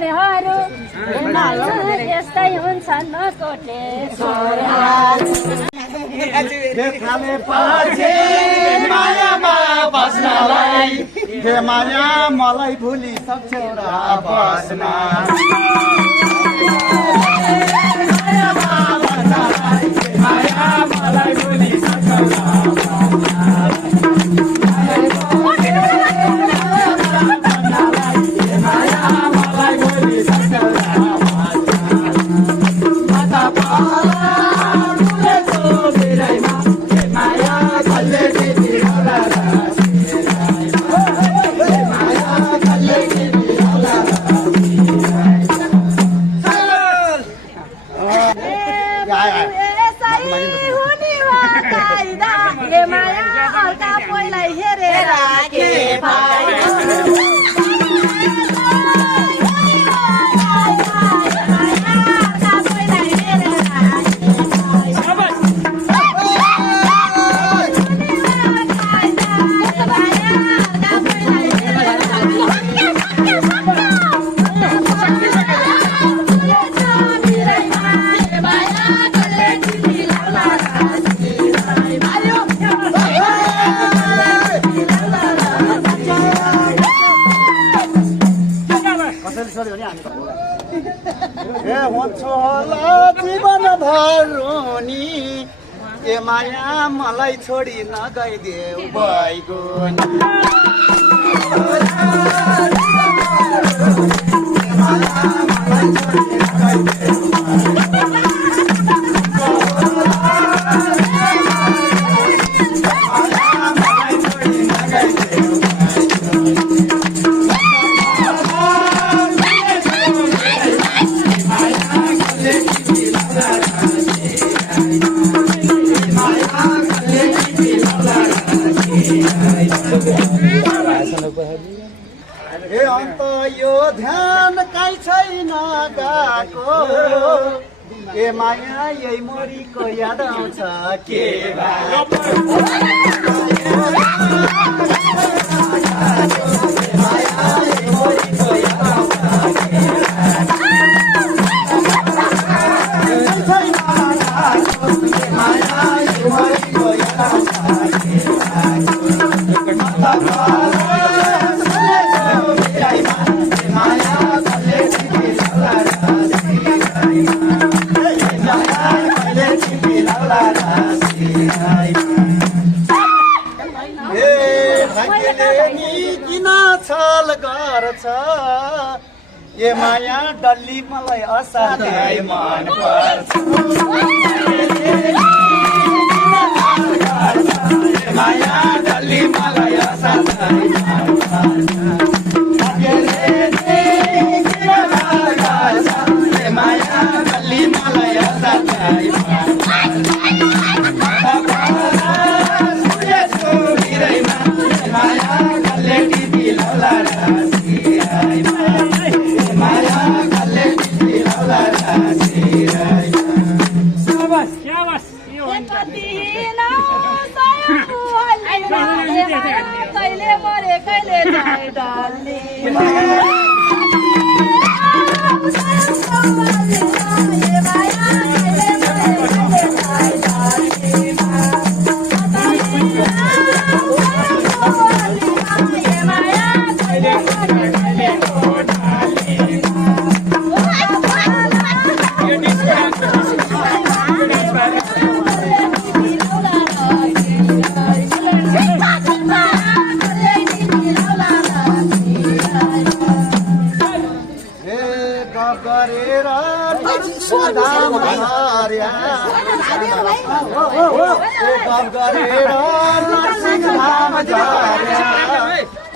छोराहरू यस्तै हुन्छन् कोटे देखाले पछि मायामा बस्नलाई हे माया मलाई भुली सक्छौ र बस्न माया मलाई भुली सक्छौ र जीवन भरुनी ए माया मलाई छोडी नगइदेऊ बैगुनी हे अन्त यो ध्यान काहीँ छैन गएको ए माया यही मरीको याद आउँछ के किन छल गर्छ ए माया डल्ली मलाई असाध्यै मन पर्छ माया डल्ली मलाई असाध्यै मन पर्छ माया डल्ली मलाई असाध्यै मन कहिले मरे कहिले जाए डाली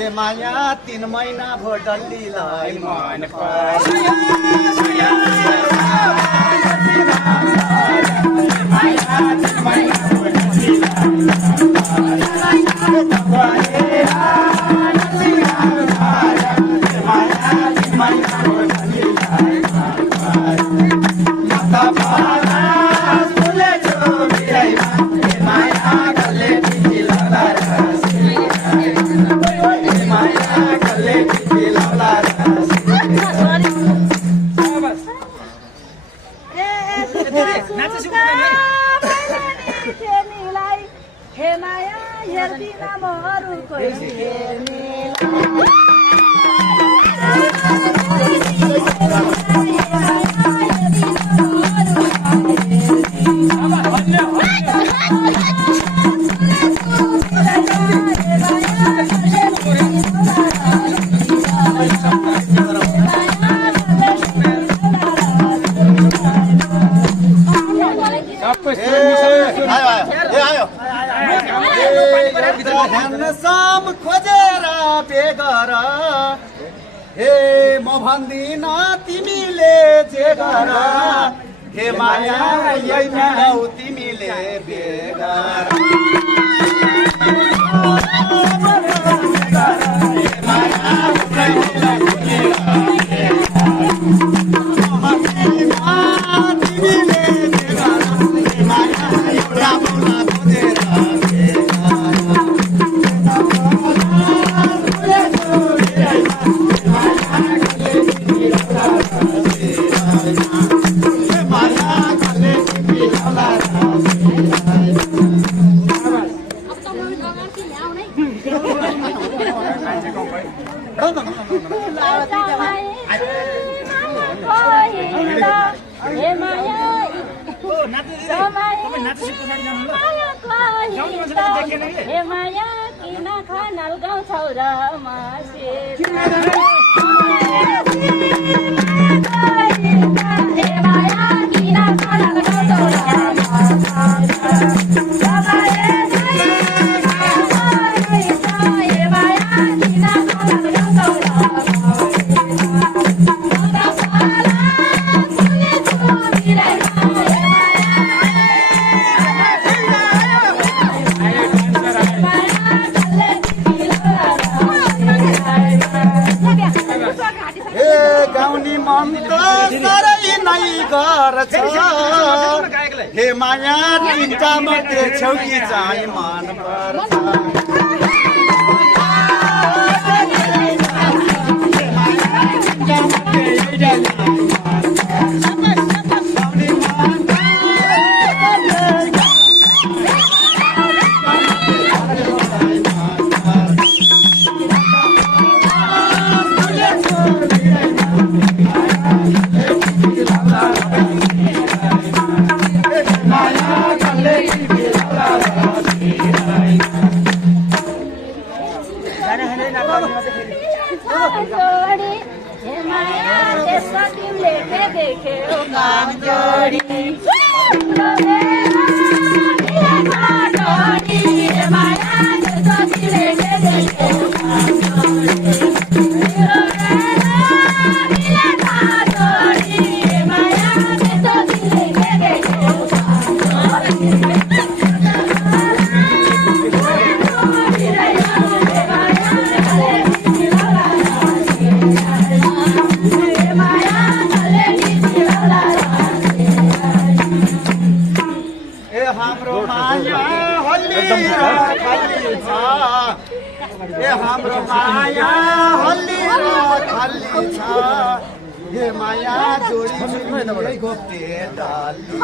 ए माया 3 महिना भो डल्लीलाई मन Sorry. गर हे म भन्दिन तिमीले जे गर हे माया यही मिलाउ तिमीले बेगर हे माया किन खानाल गाउँछौ र गाउने मन त साह्रै नै गर्छ हे माया तिनटा मात्रै छौ कि चाहिँ मन पर्छ हाम्रो माया हल्ली खाली छ हे माया जोडी गोप्ते डाली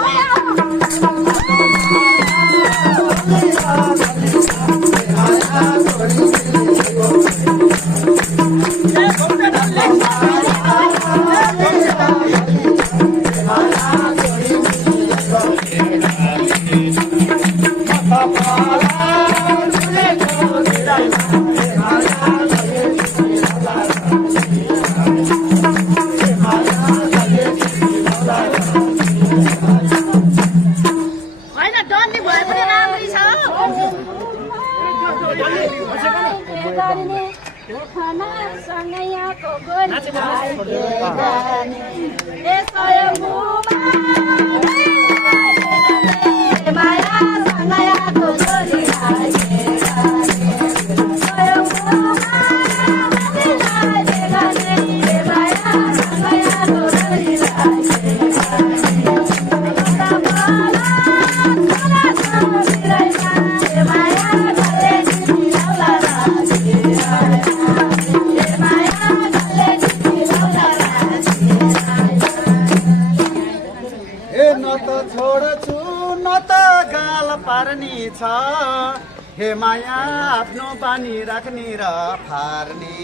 हे माया आफ्नो बानी राख्ने र फार्ने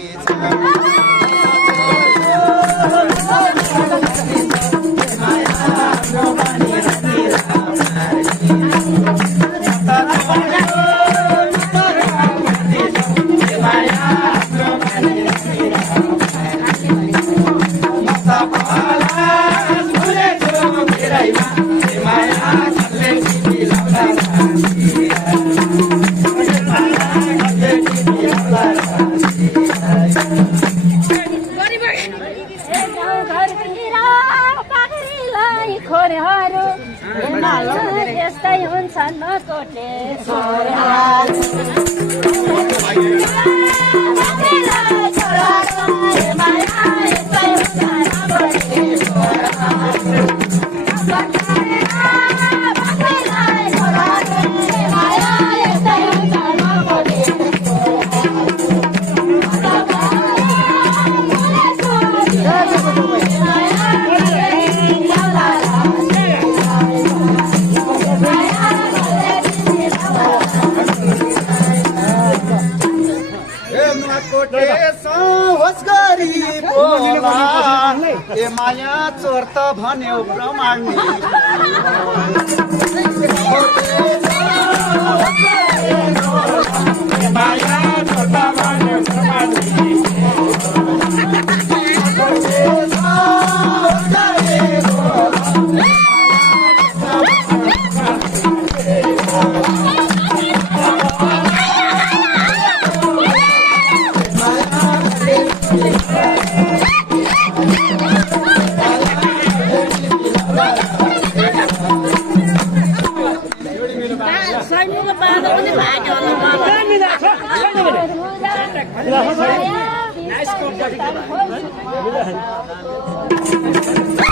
घरतिर पाखरीलाई खोरहरू यस्तै हुन्छन् कोटे होस् गरी बोला ए माया चोर त भन्यो प्रमाण Nice